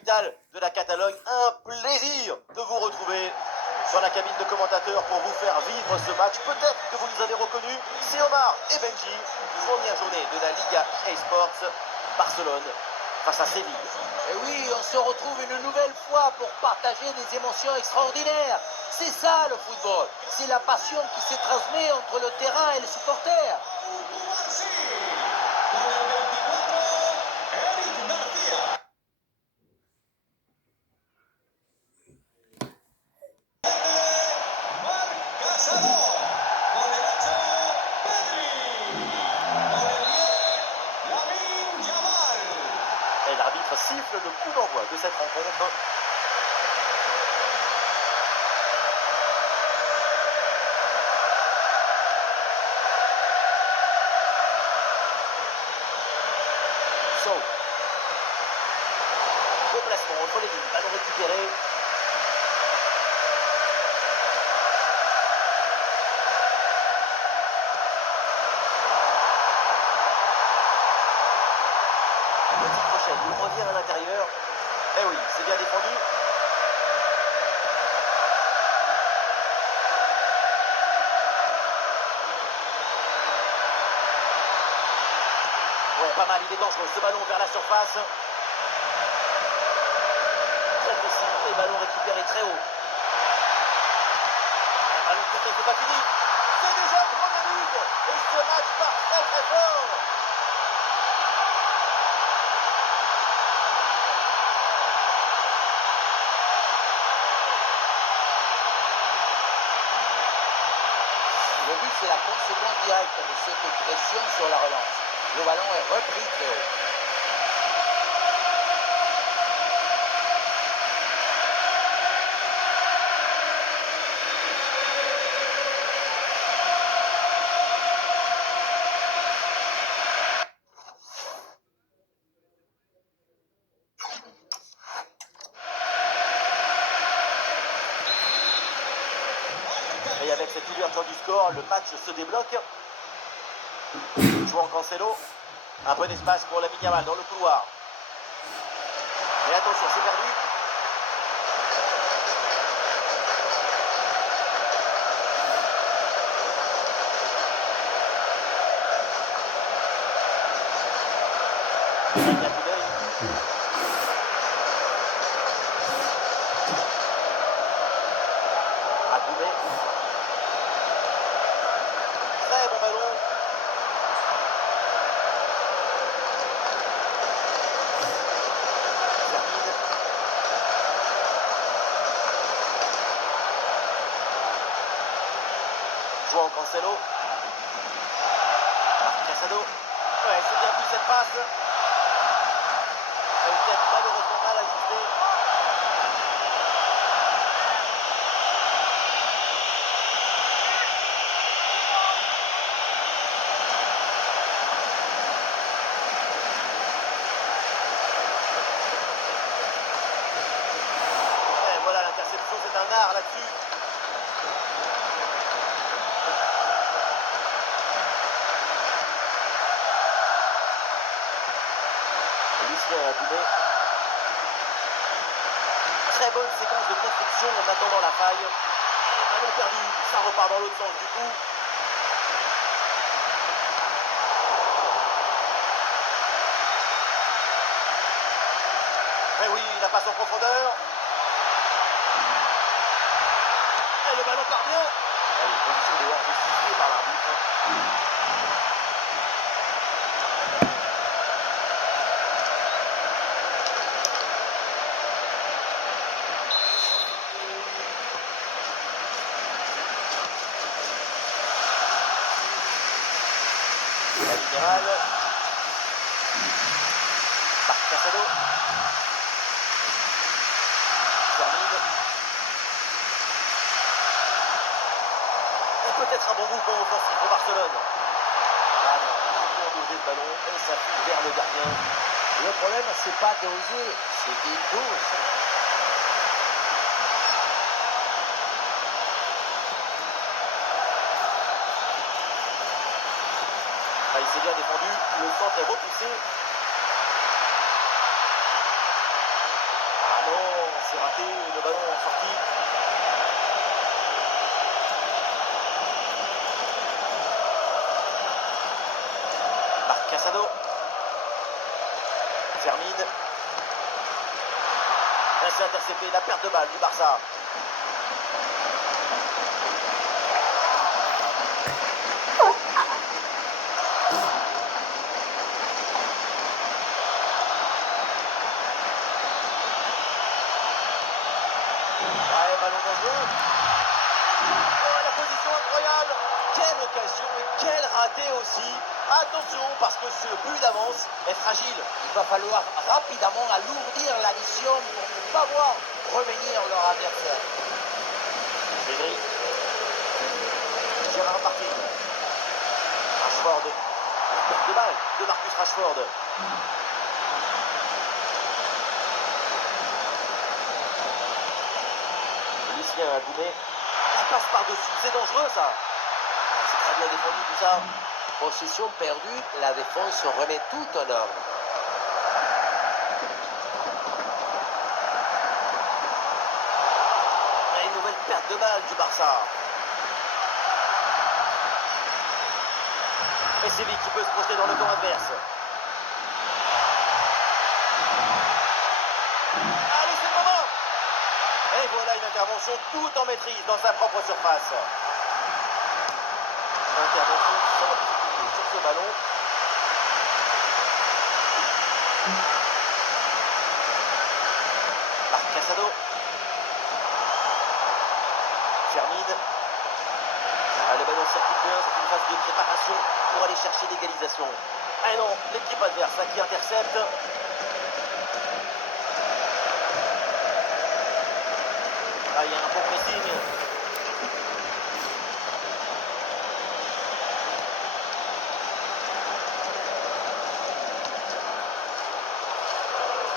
capitale de la Catalogne. Un plaisir de vous retrouver dans la cabine de commentateurs pour vous faire vivre ce match. Peut-être que vous nous avez reconnus, c'est Omar et Benji. Première journée de la Liga eSports, Barcelone face à Séville. Et oui, on se retrouve une nouvelle fois pour partager des émotions extraordinaires. C'est ça le football, c'est la passion qui se transmet entre le terrain et les supporters. Et l'arbitre siffle le coup d'envoi de cette rencontre. So. Replacement entre les lignes, ballon récupéré. Petit crochet, il revient à l'intérieur. Eh oui, c'est bien défendu. Ouais, pas mal, il est dangereux. Ce ballon vers la surface. Très précis. Et ballon récupéré très haut. Un ballon peut-être c'est pas fini. C'est déjà le premier but. Et ce match part très très fort. Le but, c'est la conséquence directe de cette pression sur la relance. Le ballon est repris très haut. Et avec cette ouverture du score, le match se débloque. João Cancelo. Un peu d'espace pour Lamine Yamal dans le couloir. Et attention, c'est perdu. Il y a coup d'œil. Agoubé. Très bon ballon. Termine. João Cancelo. Casado. Ouais, c'est bien vu cette passe. Elle était malheureusement mal ajustée. Et voilà l'interception, c'est un art là-dessus. Lucien Agoubé. Très bonne séquence de construction en attendant la faille. Ballon perdu, ça repart dans l'autre sens du coup. Et oui, la passe en profondeur. Et le ballon part bien. Et une position de hors de sifflée par l'arbitre. La libérale. Marc Casado. Termine. Et peut-être un bon mouvement offensif pour Barcelone. Ah non, il a dosé le ballon et ça file vers le gardien. Le problème, c'est pas d'oser, c'est des doses. Ah, il s'est bien défendu, le centre est repoussé. c'est raté, le ballon en sortie. Marc Casado. Fermine. Là, c'est intercepté, la perte de balle du Barça. Ouais, ballon dangereux. Oh, la position incroyable. Quelle occasion et quel raté aussi. Attention, parce que ce but d'avance est fragile. Il va falloir rapidement alourdir la mission pour ne pas voir revenir leur adversaire. Pedri. Gérard Martin. Rashford. Perte de balle de Marcus Rashford. Lucien Agoumé. Ça passe par-dessus. C'est dangereux, ça. C'est très bien défendu, tout ça. Position perdue, la défense se remet tout en ordre. Et une nouvelle perte de balle du Barça. Et c'est lui qui peut se projeter dans le camp adverse. Allez, c'est le moment. Et voilà une intervention tout en maîtrise dans sa propre surface. Intervention sans difficulté sur ce ballon. Marc Casado. Fermine. Ah, le ballon circule bien, c'est une phase de préparation pour aller chercher l'égalisation. Ah non, l'équipe adverse là, qui intercepte. Ah, il y a un bon pressing.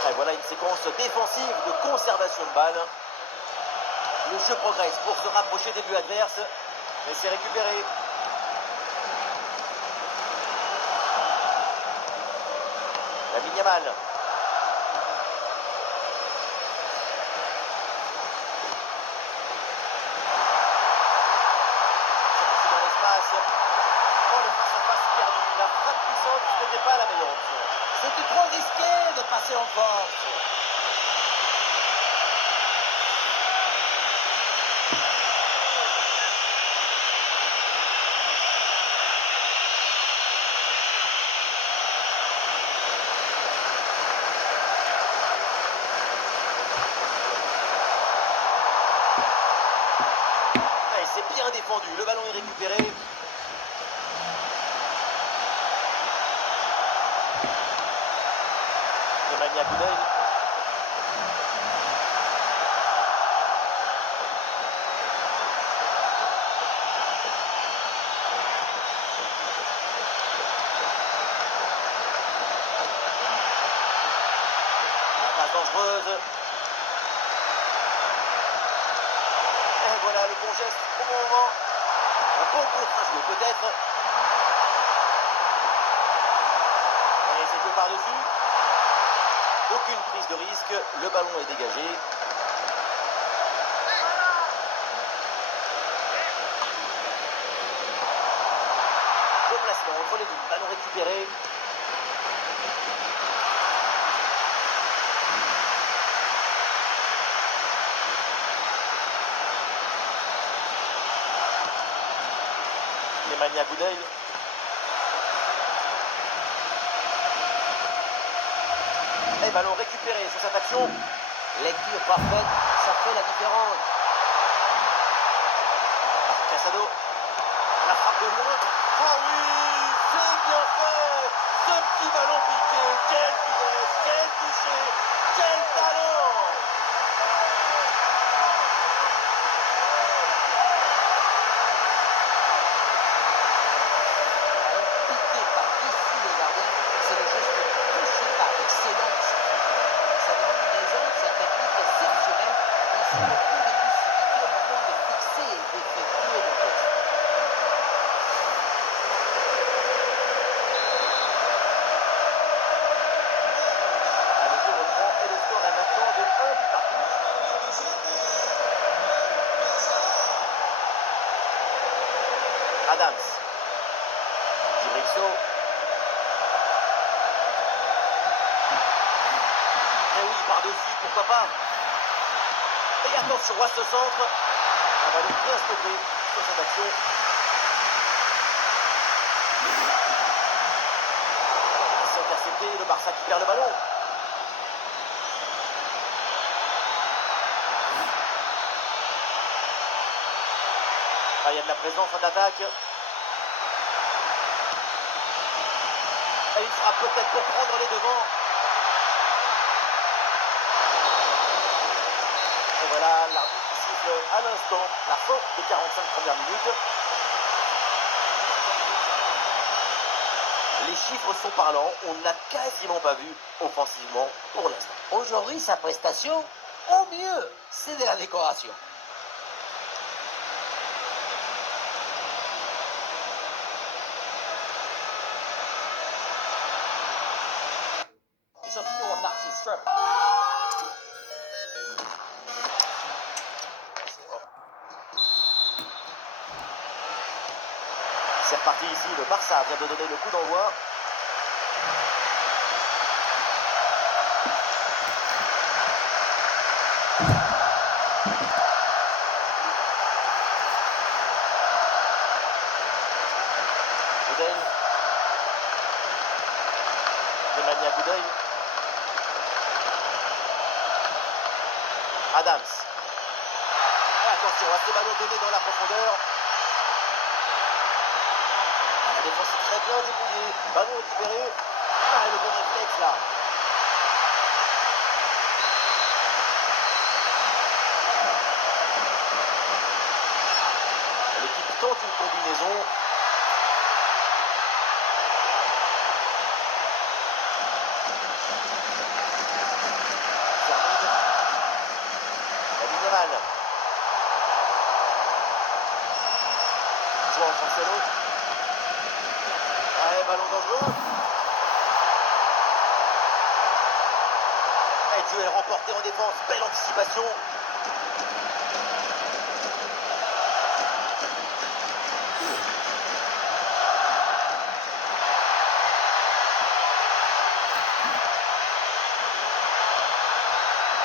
Et voilà une séquence défensive de conservation de balle. Le jeu progresse pour se rapprocher des buts adverses. Mais c'est récupéré. Lamine Yamal. C'est dans l'espace. Oh, le face-à-face perdu. La frappe puissante, ce n'était pas la meilleure option. C'était trop risqué de passer en force. Et c'est bien défendu. Le ballon est récupéré. Nemanja Gounaï. La passe dangereuse. Et voilà le bon geste au bon moment. Un bon contre à jouer peut-être. Et c'est joué par-dessus. Aucune prise de risque. Le ballon est dégagé. Bon placement entre les lignes. Ballon récupéré. Nemanja Gounaï. Et ballon récupéré sur cette action. Lecture parfaite, ça fait la différence. Marc Casado. La frappe de loin. Ah oui, c'est bien fait. Ce petit ballon piqué. Quelle finesse, quel toucher, quel talent. Piqué par-dessus le gardien, c'est le geste touché par excellence. Ça demande une aisance et une technique exceptionnelle, mais aussi beaucoup de lucidité au moment de fixer et d'effectuer le geste. Ah, le jeu reprend et le score par-dessus, pourquoi pas. Et attention à ce centre. Un ballon bien stoppé sur cette action. C'est intercepté, le Barça qui perd le ballon. Ah, il y a de la présence en attaque. Et il sera peut-être pour prendre les devants. Et voilà, l'arbitre qui siffle à l'instant la fin des 45 premières minutes. Les chiffres sont parlants, on n'a quasiment pas vu offensivement pour l'instant. Aujourd'hui, sa prestation, au mieux, c'est de la décoration. C'est reparti ici, le Barça vient de donner le coup d'envoi. Goudet. Nemanja Goudet. Adams. Et attention à ce ballon donné dans la profondeur. La défense est très bien débrouillée. Ballon récupéré. Ah, le bon réflexe là. L'équipe tente une combinaison. João Cancelo. Allez, ballon dangereux. Et duel remporté en défense. Belle anticipation.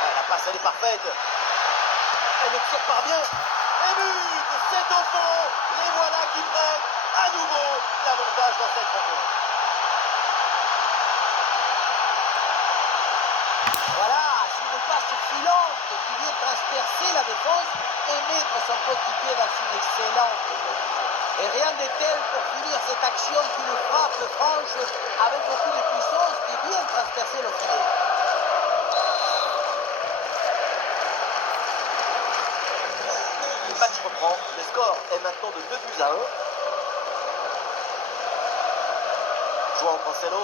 Ah, la passe, elle est parfaite. Elle ne tire pas bien. Et but, c'est au fond. Les voilà qui prennent à nouveau l'avantage dans cette rencontre. Voilà, c'est une passe filante qui vient transpercer la défense et mettre son coéquipier dans une excellente position. Et rien de tel pour finir cette action qu'une frappe franche avec beaucoup de puissance qui vient transpercer le filet. Le match reprend. Le score est maintenant de 2-1. João Cancelo.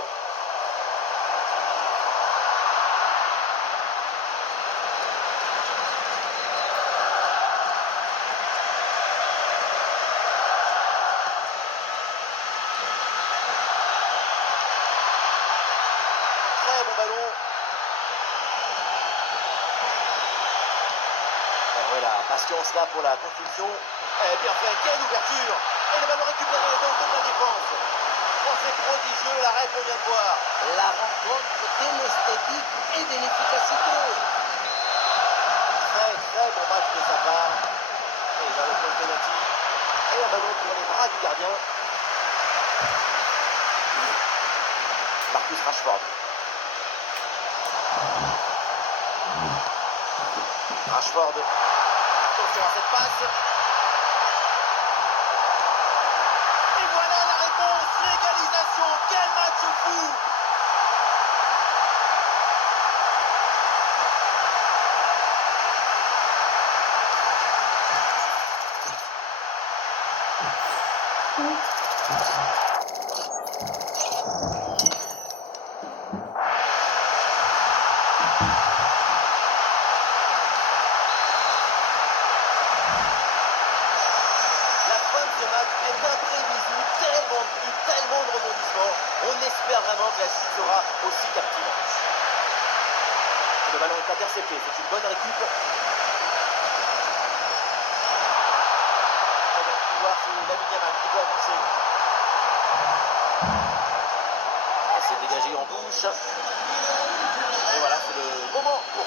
Très bon ballon. Et voilà, patience là pour la construction. Et bien fait, quelle ouverture. Et le ballon récupéré dans toute la défense. Oh, c'est prodigieux l'arrêt qu'on vient de voir. La rencontre de l'esthétique et de l'efficacité. Très bon match de sa part. Et il va le point de penalty. Et un ballon pour les bras du gardien. Marcus Rashford. Rashford. Attention à cette passe. Et voilà la réponse. L'égalisation. Quel match fou.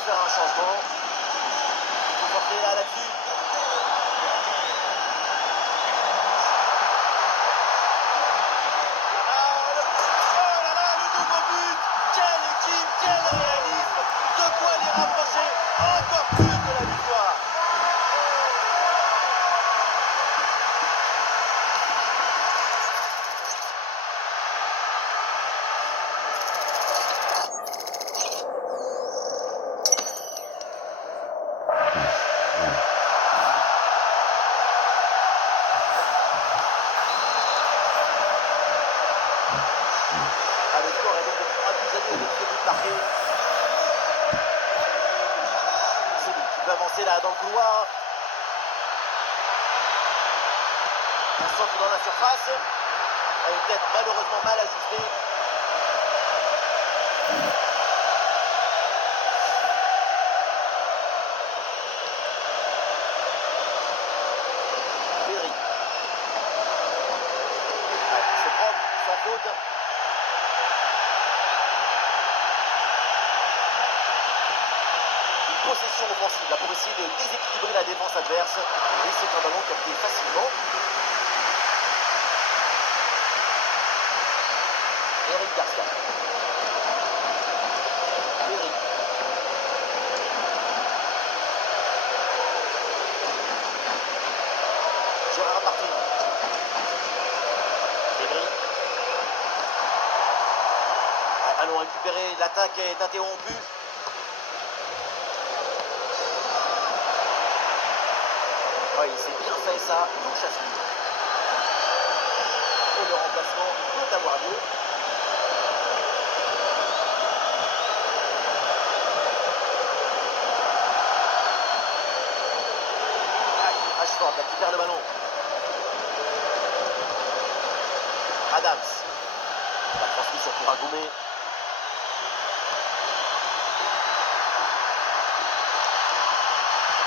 faire un changement. Il faut porter là-dessus. Oh là là, le nouveau but! Quelle équipe, quel réalisme! De quoi les rapprocher encore plus de la victoire! Ah, le score est donc de 3 buts à 2 avec ce but marqué. C'est lui qui peut avancer là dans le couloir. Un centre dans la surface. Elle est peut-être malheureusement mal ajustée. Pedri. Ouais, c'est propre, sans faute. Une possession offensive là pour essayer de déséquilibrer la défense adverse. Et c'est un ballon capté facilement. Eric Garcia. Pedri. Gérard Martin. Pedri. Allons récupérer, l'attaque est interrompue. Ouais, il s'est bien fait ça, touche à suivre. Et le remplacement peut avoir lieu. Rashford là, qui perd le ballon. Adams. La transmission pour Agoumé.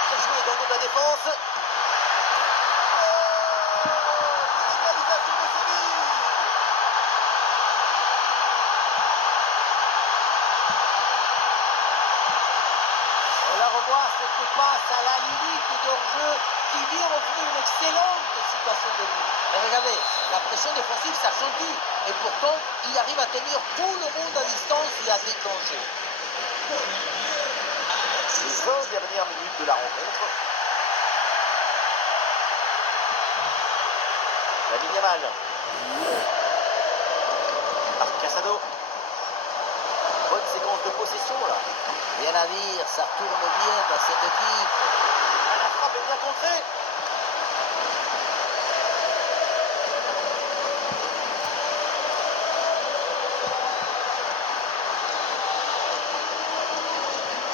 Bien joué dans le dos de la défense. L'égalisation de Séville. On la revoit, cette passe à la limite de hors-jeu qui vient offrir une excellente situation de but. Et regardez, la pression défensive s'accentue et pourtant il arrive à tenir tout le monde à distance et à déclencher. Les 20 dernières minutes de la rencontre. Lamine Yamal. Marc Casado. Bonne séquence de possession là. Rien à dire, ça tourne bien dans cette équipe. Ah, la frappe est bien contrée.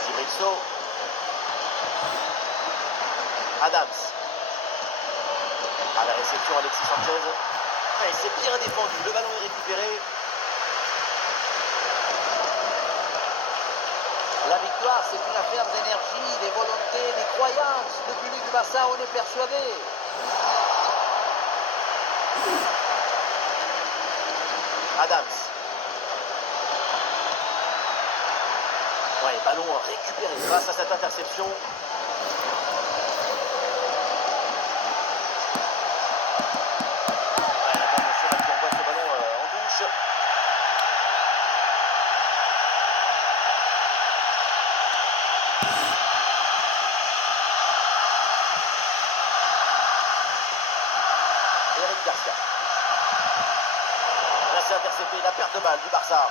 Cibrizzo. Adams. À la réception, Alexis Sanchez. Ouais, c'est bien défendu. Le ballon est récupéré. La victoire, c'est une affaire d'énergie, de volonté, de croyance. Le public du Barça, on est persuadé. Adams. Ouais, ballon récupéré grâce à cette interception. Ouais, l'international qui envoie ce ballon en touche. Eric Garcia. Là, c'est intercepté, la perte de balle du Barça.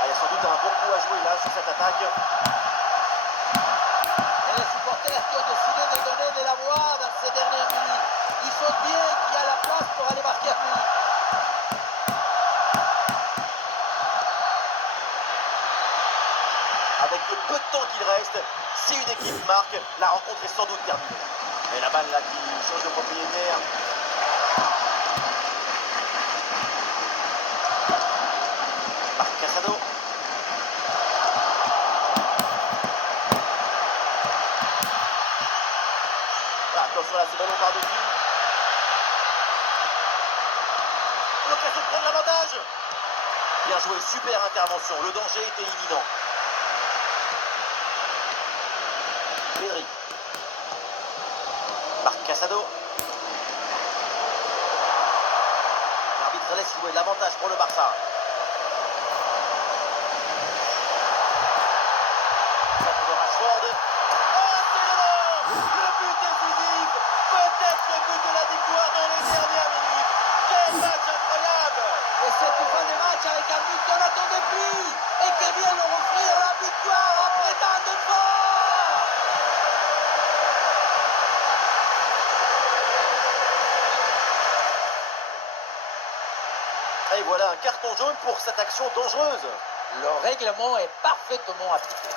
Ah, il y a sans doute un bon coup à jouer là sur cette attaque. Et les supporters qui ont décidé de donner de la voix dans ces dernières minutes, ils sentent bien qu'il y a la place pour aller marquer à plus. Avec le peu de temps qu'il reste, si une équipe marque, la rencontre est sans doute terminée. Et la balle là qui change de propriétaire. Marc Casado. Ah, attention là, ce ballon par-dessus. rouge. Bien joué, super intervention. Le danger était imminent. Pedri. Marc Casado. L'arbitre laisse jouer l'avantage pour le Barça. Centre de Rashford. Oh, c'est le but décisif. Peut-être le but de la victoire dans les dernières minutes. Quel match incroyable. Et c'est une fin de match avec un but qu'on n'attendait plus et qui vient leur offrir la victoire après tant d'efforts. Et voilà un carton jaune pour cette action dangereuse. Le règlement est parfaitement appliqué.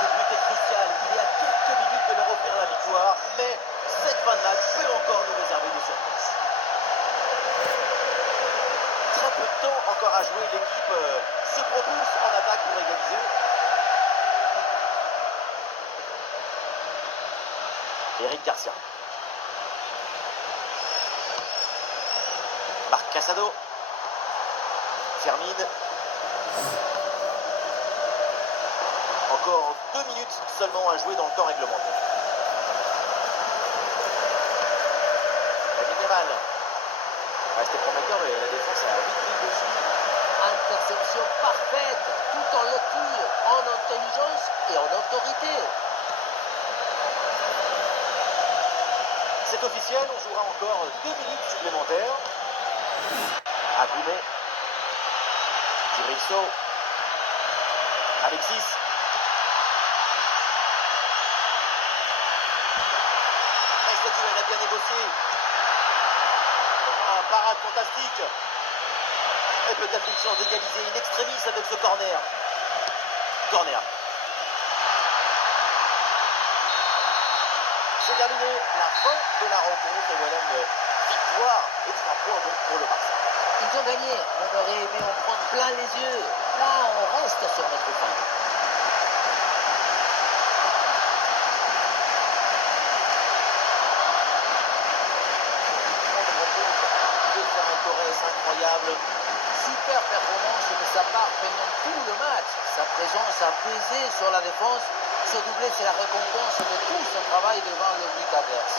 Ce but est crucial. Il est à quelques minutes de leur offrir la victoire, mais cette fin de match peut encore nous réserver des surprises. Très peu de temps encore à jouer. L'équipe se propulse en attaque pour égaliser. Eric Garcia. Marc Casado. Termine. Encore 2 minutes seulement à jouer dans le temps réglementaire. Lamine Yamal. C'était prometteur, mais la défense a vite pris dessus. Interception parfaite, tout en lecture, en intelligence et en autorité. C'est officiel, on jouera encore 2 minutes supplémentaires. Agoumé. Dirisso. Alexis. Et ce duel a bien négocié. Un parade fantastique. Et peut-être une chance d'égaliser in extremis avec ce corner. Corner. C'est terminé, la fin de la rencontre et voilà une victoire et 3 points donc pour le Barça. Ils ont gagné, on aurait aimé en prendre plein les yeux. Là, on reste sur notre fin. On se rend compte de Ferran Torres incroyable. Super performance de sa part pendant tout le match. Sa présence a pesé sur la défense. Ce doublé, c'est la récompense de tout son travail devant le but adverse.